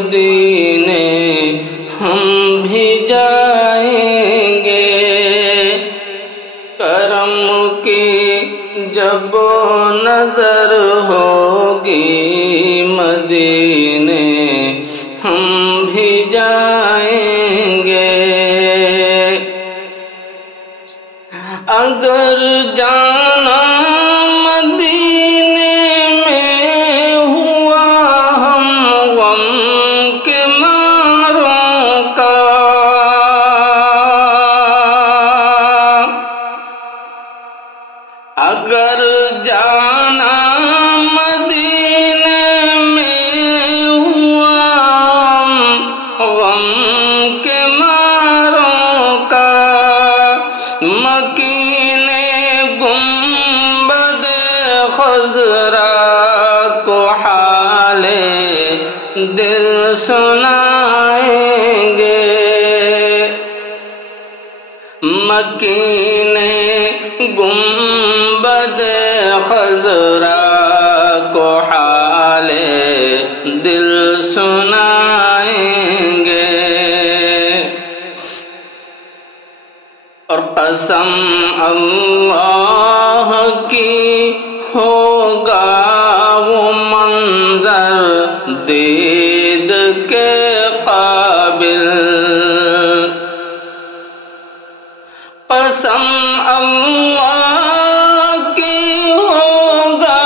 مدینے ہم بھی جائیں گے، کرم کی جب نظر ہوگی مدینے ہم بھی جائیں گے۔ اگر جانا مدینے میں ہوا ہم غم کے ماروں کا، اگر جانا مدینے میں ہوا ہم غم کے ماروں کا، مکین گنبد خضرا کو حال دل سنائیں گے، مکین گنبد خضرا کو حال دل سنائیں گے۔ اور قسم اللہ کی ہوگا وہ منظر دید کے قابل، قسم اللہ کی ہوگا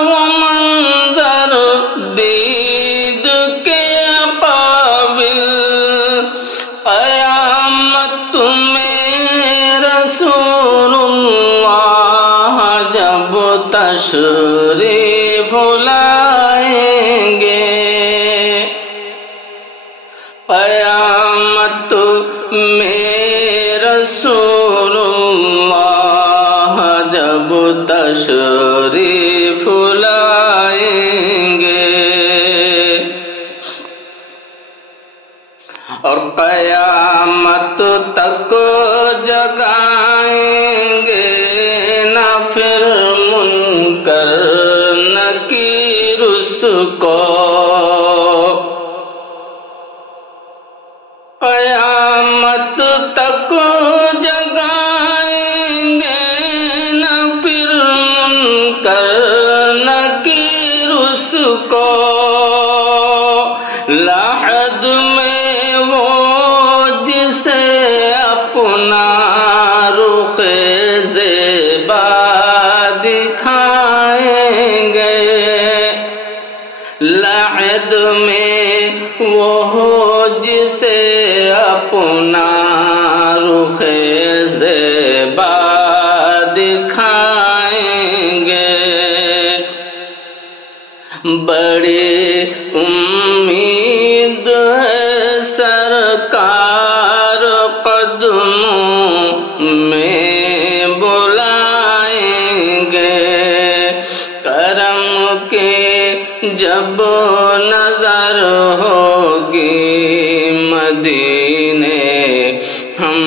وہ منظر دید کے قابل، قیامت میں رسول اللہ جب تشریف لائیں گے، قیامت میں رسول اللہ جب تشریف لائیں گے، اور قیامت تک جگائیں گے نہ پھر منکر نکیر اس کو، قیامت تک جگائیں گے نہ پھر منکر نکیر اس کو، لحد میں وہ جسے اپنا رخ زیبا دکھائیں گے، لحد میں وہ جسے اپنا رخ زیبا دکھائیں گے، بڑی امید ہے سرکار قدموں میں بلائیں گے، کرم کے جب نظر ہوگی مدینے ہم